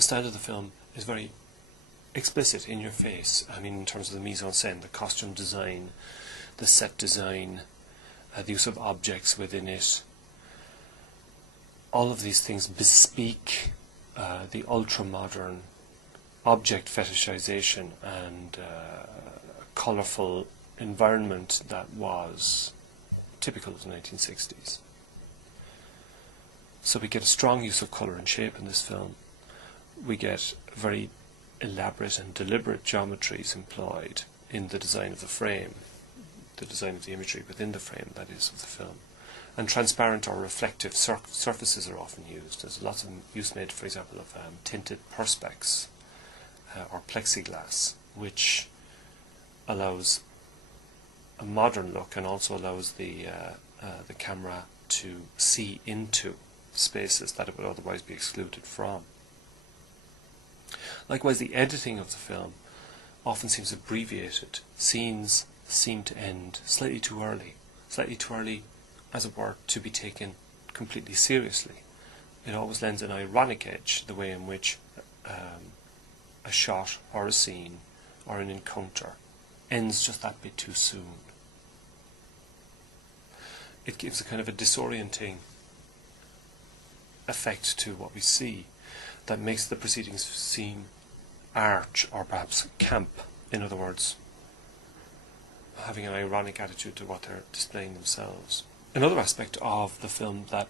The style of the film is very explicit, in your face. I mean, in terms of the mise en scène, the costume design, the set design, the use of objects within it. All of these things bespeak the ultra-modern object fetishization and colourful environment that was typical of the 1960s. So we get a strong use of colour and shape in this film. We get very elaborate and deliberate geometries employed in the design of the frame, the design of the imagery within the frame, that is, of the film. And transparent or reflective surfaces are often used. There's lots of use made, for example, of tinted perspex or plexiglass, which allows a modern look and also allows the camera to see into spaces that it would otherwise be excluded from. Likewise, the editing of the film often seems abbreviated. Scenes seem to end slightly too early, as it were, to be taken completely seriously. It always lends an ironic edge, the way in which a shot or a scene or an encounter ends just that bit too soon. It gives a kind of a disorienting effect to what we see that makes the proceedings seem arch or perhaps camp. In other words, having an ironic attitude to what they're displaying themselves. Another aspect of the film that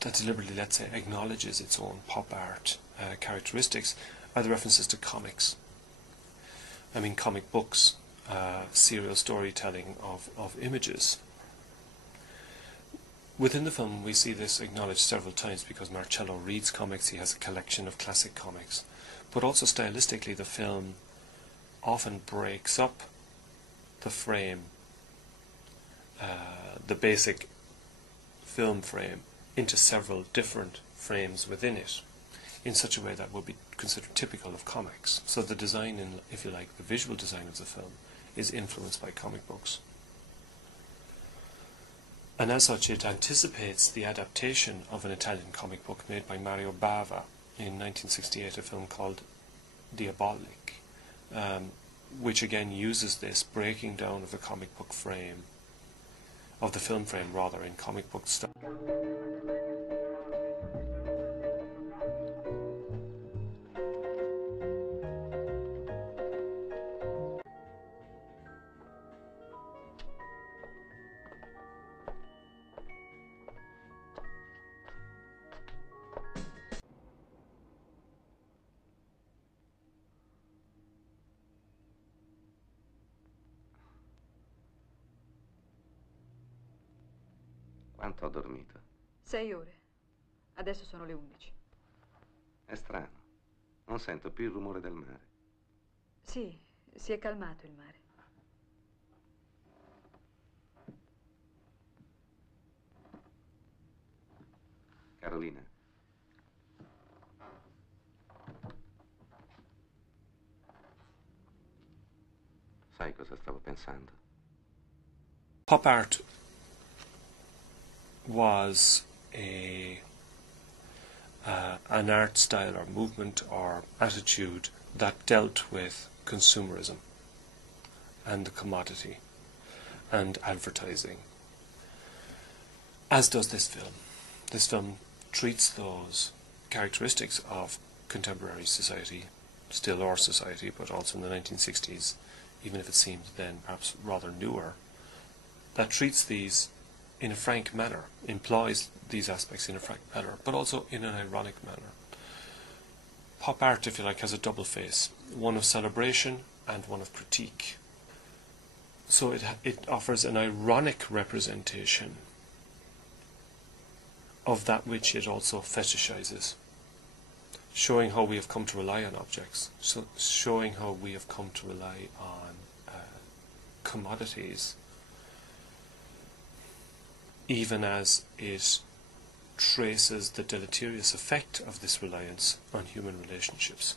deliberately, let's say, acknowledges its own pop art characteristics are the references to comics. I mean, comic books, serial storytelling of images. Within the film we see this acknowledged several times because Marcello reads comics, he has a collection of classic comics. But also stylistically the film often breaks up the frame, the basic film frame, into several different frames within it, in such a way that would be considered typical of comics. So the design, if you like, the visual design of the film is influenced by comic books. And as such it anticipates the adaptation of an Italian comic book made by Mario Bava in 1968, a film called Diabolic, which again uses this breaking down of the comic book frame, of the film frame rather, in comic book style. Quanto ho dormito? 6 ore. Adesso sono le 11. È strano. Non sento più il rumore del mare. Sì, si è calmato il mare. Carolina. Sai cosa stavo pensando? Pop art was an art style or movement or attitude that dealt with consumerism and the commodity and advertising, as does this film. This film treats those characteristics of contemporary society, still our society, but also in the 1960s, even if it seemed then perhaps rather newer, that treats these in a frank manner, employs these aspects in a frank manner, but also in an ironic manner. Pop art, if you like, has a double face, one of celebration and one of critique. So it offers an ironic representation of that which it also fetishizes, showing how we have come to rely on objects, so showing how we have come to rely on commodities, even as it traces the deleterious effect of this reliance on human relationships.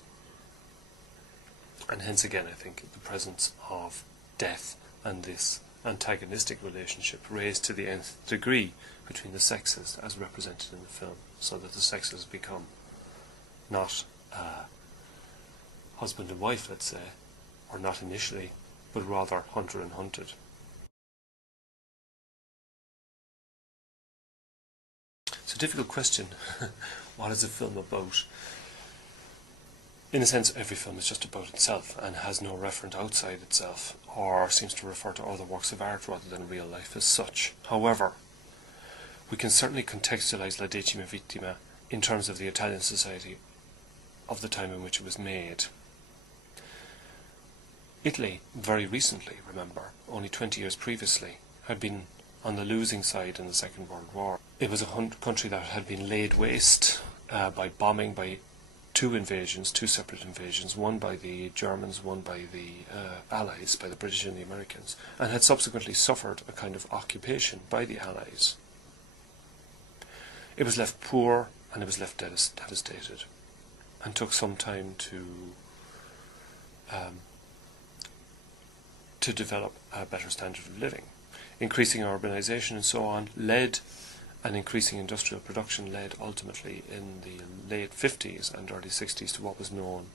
And hence again, I think, the presence of death and this antagonistic relationship raised to the nth degree between the sexes as represented in the film, so that the sexes become not husband and wife, let's say, or not initially, but rather hunter and hunted. It's a difficult question. What is a film about? In a sense, every film is just about itself and has no referent outside itself, or seems to refer to other works of art rather than real life as such. However, we can certainly contextualize La Decima Vittima in terms of the Italian society of the time in which it was made. Italy, very recently, remember, only 20 years previously, had been on the losing side in the Second World War. It was a country that had been laid waste by bombing, by two separate invasions, one by the Germans, one by the Allies, by the British and the Americans, and had subsequently suffered a kind of occupation by the Allies. It was left poor and it was left devastated, and took some time to develop a better standard of living. Increasing urbanization and so on and increasing industrial production led ultimately in the late 50s and early 60s to what was known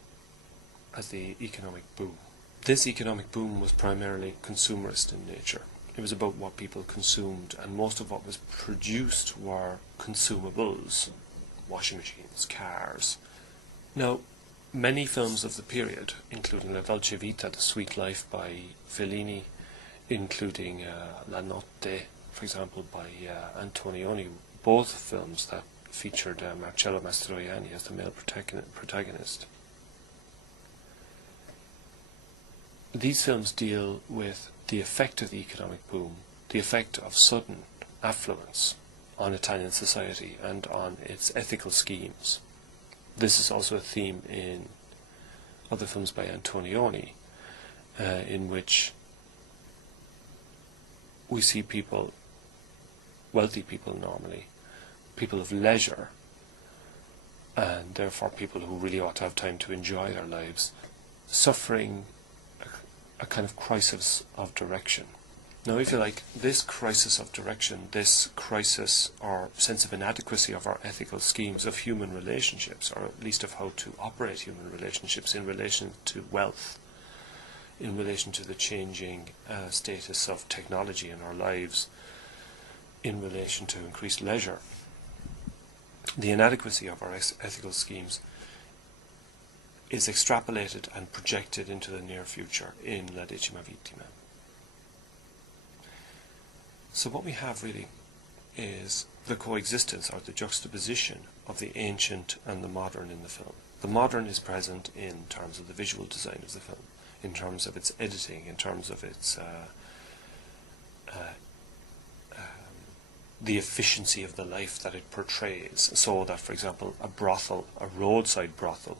as the economic boom. This economic boom was primarily consumerist in nature. It was about what people consumed, and most of what was produced were consumables: washing machines, cars. Now, many films of the period, including La Dolce Vita, The Sweet Life by Fellini, including La Notte, for example, by Antonioni, both films that featured Marcello Mastroianni as the male protagonist. These films deal with the effect of the economic boom, the effect of sudden affluence on Italian society and on its ethical schemes. This is also a theme in other films by Antonioni, in which we see people, wealthy people normally, people of leisure, and therefore people who really ought to have time to enjoy their lives, suffering a kind of crisis of direction. Now, if you like, this crisis of direction, this crisis or sense of inadequacy of our ethical schemes of human relationships, or at least of how to operate human relationships in relation to wealth, in relation to the changing status of technology in our lives, in relation to increased leisure, the inadequacy of our ethical schemes is extrapolated and projected into the near future in La Decima Vittima. So what we have really is the coexistence or the juxtaposition of the ancient and the modern in the film. The modern is present in terms of the visual design of the film, in terms of its editing, in terms of its the efficiency of the life that it portrays, so that, for example, a brothel, a roadside brothel,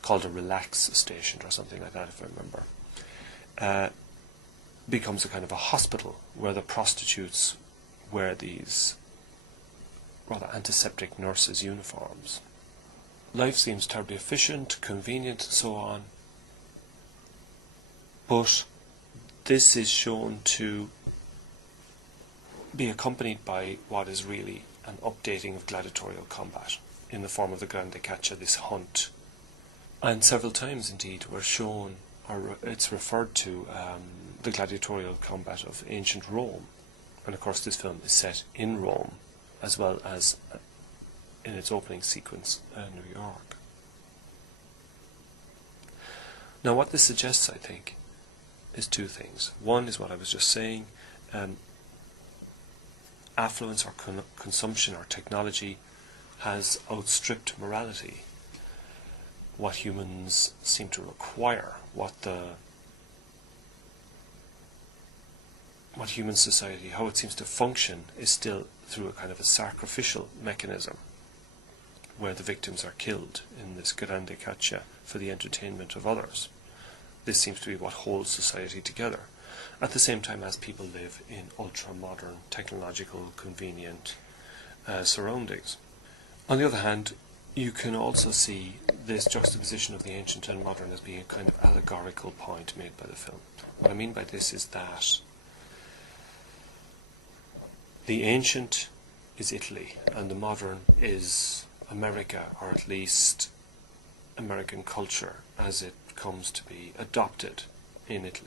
called a relax station or something like that, if I remember, becomes a kind of a hospital where the prostitutes wear these rather antiseptic nurses' uniforms. Life seems terribly efficient, convenient, and so on, but this is shown to be accompanied by what is really an updating of gladiatorial combat in the form of the grande caccia, this hunt. And several times, indeed, we're shown, or it's referred to, the gladiatorial combat of ancient Rome. And of course this film is set in Rome, as well as in its opening sequence, New York. Now what this suggests, I think, is two things. One is what I was just saying, affluence or consumption or technology has outstripped morality. What humans seem to require, what human society, how it seems to function, is still through a kind of a sacrificial mechanism, where the victims are killed in this grande caccia for the entertainment of others. This seems to be what holds society together, at the same time as people live in ultra-modern, technological, convenient surroundings. On the other hand, you can also see this juxtaposition of the ancient and modern as being a kind of allegorical point made by the film. What I mean by this is that the ancient is Italy and the modern is America, or at least American culture as it comes to be adopted in Italy.